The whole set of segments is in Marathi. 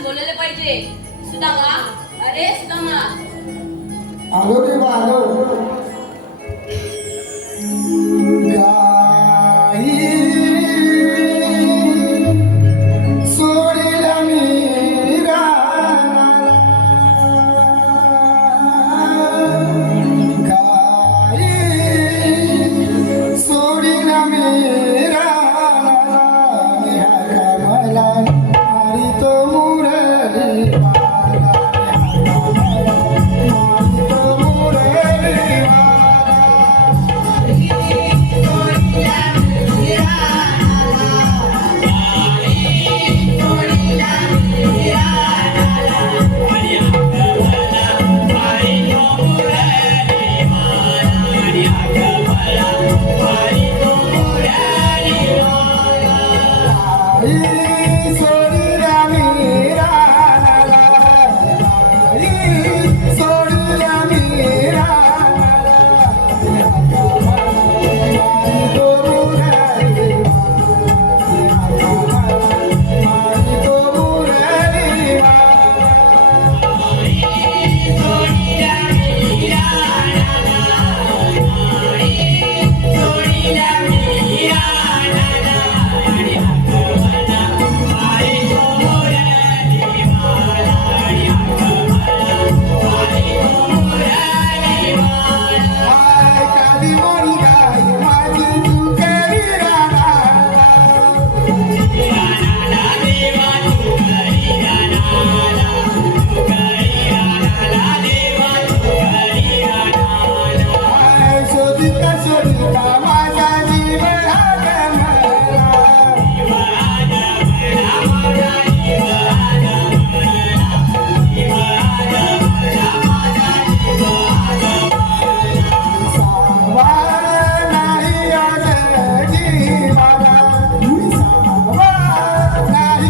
घालून बोलले पाहिजे. सुदामा अरे सुदामा आलो रे बा आलो.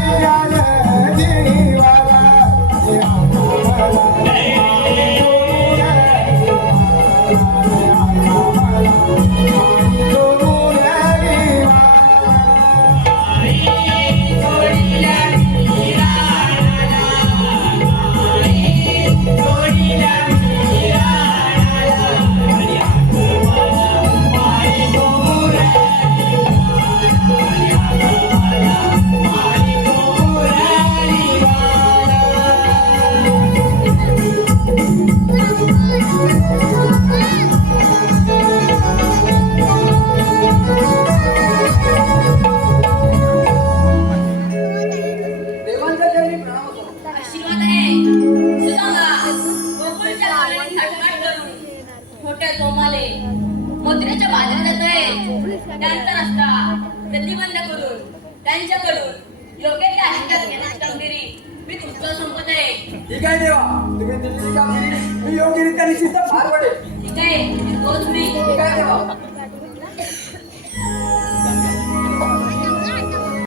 Yeah. मोठ्या जोमाले मथुरेच्या बाजारात जातोय. त्यांचा रस्ता प्रतिबंध करून त्यांच्याकडून योग्य त्या हातात घेण्याची कामगिरी मी तुमचं संपत आहे. ठीक आहे देवा. तुम्ही दिलेली कामगिरी मी योग्यरित्या निश्चित पार पडेल. ठीक आहे तोच मी. ठीक आहे देवा.